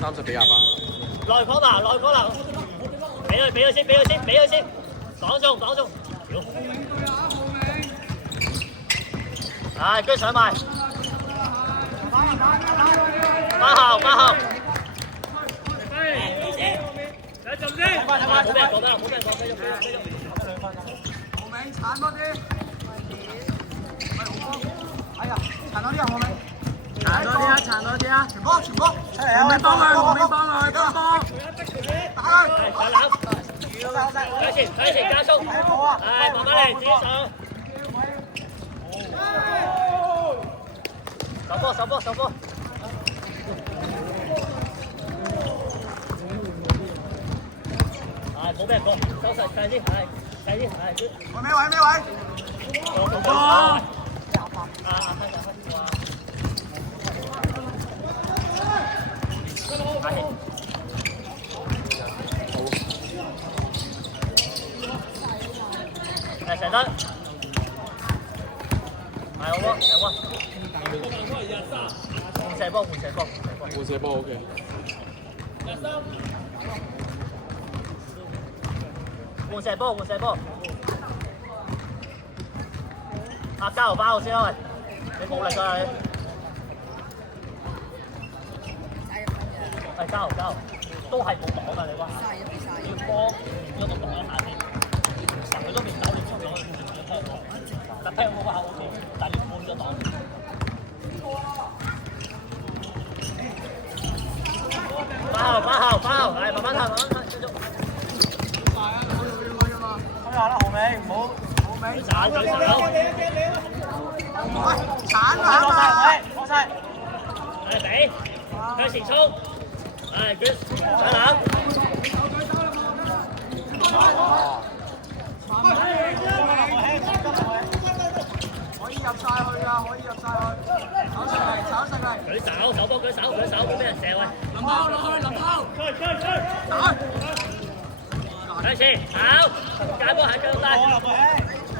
30比28。內方啦，內方啦，俾佢先，講中，屌！係，跟住上埋，八號，冇咩講，繼續。後尾鏟多啲，哎呀，鏟多啲啊，後尾，鏟多啲啊，全波，出嚟啊！後尾幫佢，幫波，打佢，上籃，睇前加速，係慢慢嚟，自己上。手波。係冇咩講，收實細啲，係。位，做波。成得，係好喎，換射波，OK。換射波。加油包先啦，喂，你冇力㗎你。係加油，都係冇擋㗎你話。要波變咗個擋下先，佢都未搞掂出咗，特聽冇個後邊，但係要換咗擋。八號，係慢慢睇，繼續。開下啦，後尾唔好鏟佢手。放晒，係俾向前衝，係佢上籃。可以入晒去㗎，炒實嚟。舉手波，冇俾人射喂。林拋落去，打！向前跑，解波係腳大，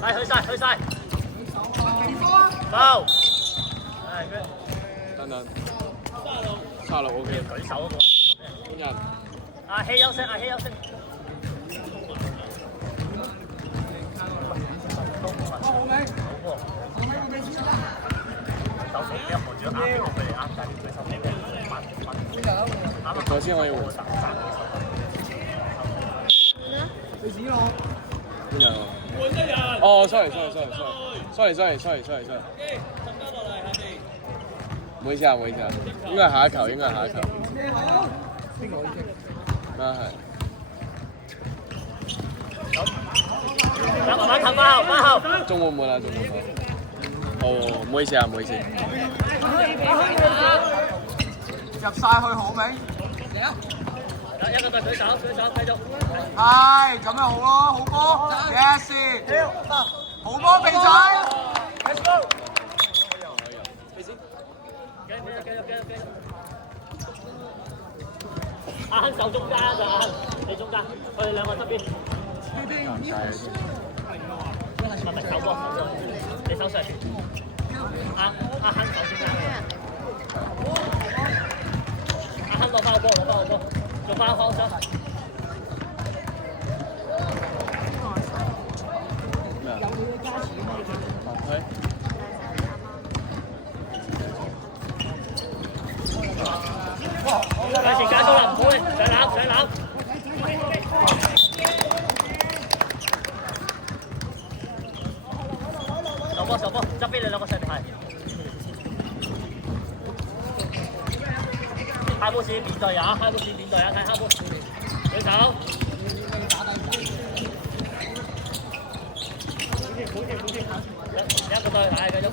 係去晒，到，係佢。等，差落 OK。舉手嗰個。邊人？阿希休息。手成一號主啱佢哋啱曬啲舉手嚟嘅，頭先可以換。邊人啊？哦 ，sorry。唔好意思，應該係下一球。啊係。慢慢騰翻後。中滿啦。哦，唔好意思。入晒去好尾。嚟啊！一個隊舉手，繼續。係咁咪好咯，好波 ，yes， 好波比賽。Let's go。繼續。阿亨守中間就阿亨，你中間，佢哋兩個側邊。咪守波，你守上邊。阿亨守中間。阿亨攞翻個波，做翻方向。向前加速啦，唔好上籃。手波，側邊你兩個上邊係。哈布斯面對啊，睇哈布斯舉手。一個隊係繼續。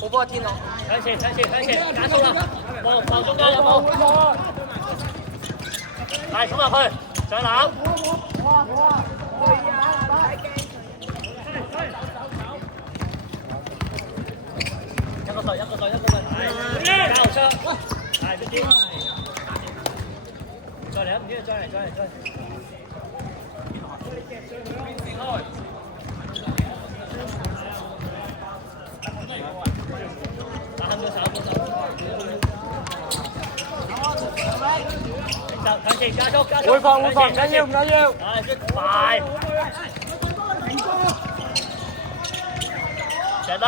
好波天樂，向前，加速啦！望中間有冇？係衝入去，上籃。一個隊，交出，係邊啲？再嚟，打開咗手。向前加速加速。回防回防，唔緊要唔緊要。快。射得。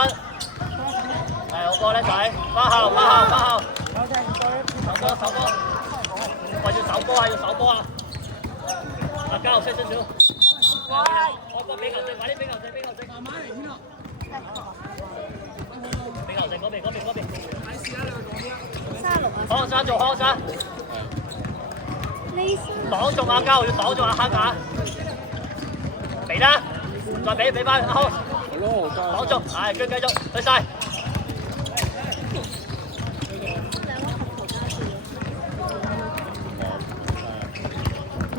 係好波叻仔，花後。手波。喂，要手波啊！要手波啊！啊，交出少少。開波俾球證，快啲俾球證。慢慢嚟先咯。俾球證嗰邊。康山做康山。擋中阿交，要擋中阿黑啊！俾啦，再俾翻阿康。擋中，係繼續去晒。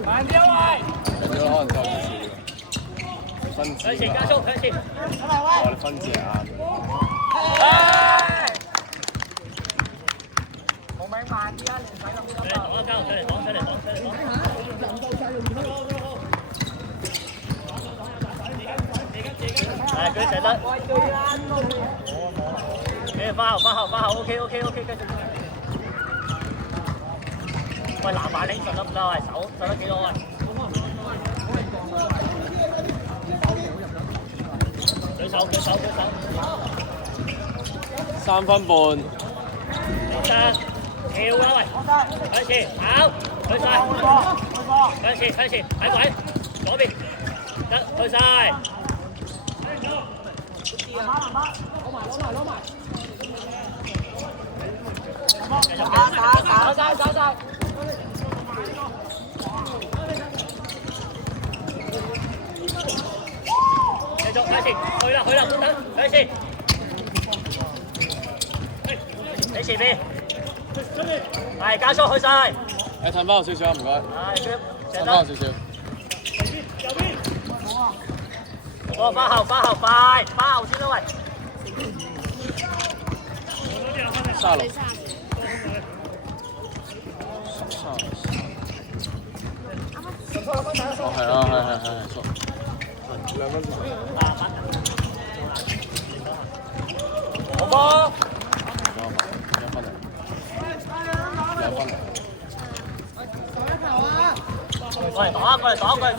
慢啲啊喂！有咗可能夠少分子。向前加速，向前。我哋分子係啱嘅。紅名慢啲啊，唔使咁急啊！擋一交，出嚟擋。係佢射得。俾翻後 ，OK，繼續。喂，籃板領順得唔得？喂，手得幾多喂舉手。3分半。跳啦喂！向前跑，去晒。向前，睇位，左邊，得去晒。攞埋。打。繼續向前，去啦，唔等，向前。喺前邊。係加速去晒。誒，褪翻後少少啊，唔該。係，褪翻後少少。我翻後快，翻後先啦喂。36。哦，係啊，係錯。2分鐘。好波。1分嚟。過嚟擋。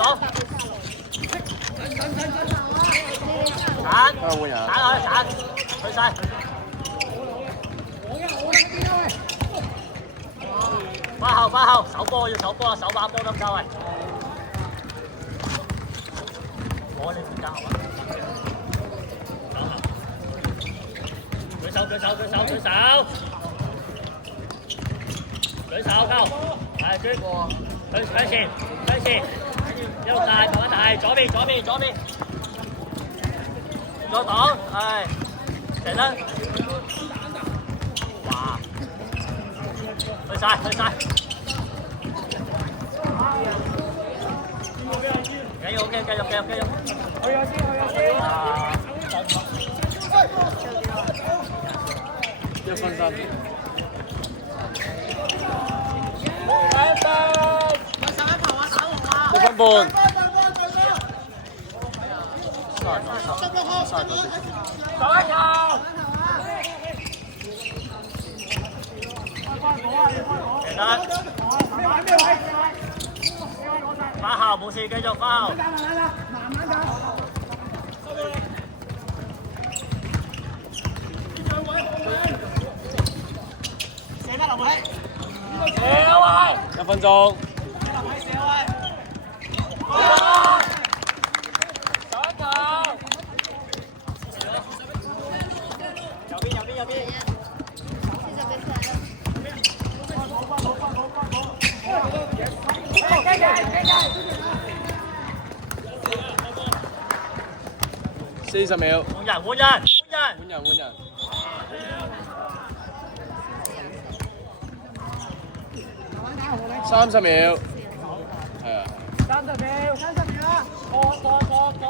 揀。去晒。花後，手波，手把波得唔得喂？我你唔交啊！舉手，交，係追過，向前，一路大，左邊，再擋，係，射得，哇，去晒，繼續，去先，1分3秒。1分半。花後冇事，繼續花後。1分鐘。右邊。40秒。換人。30秒。係啊。30秒啦。多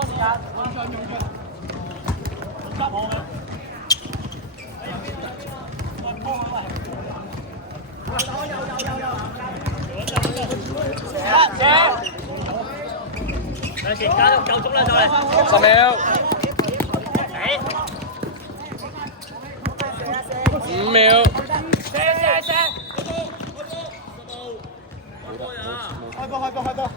時間。用盡。執好嘅。向前加速夠鐘啦，再嚟10秒。5秒。射。好冇得。開波開波開波！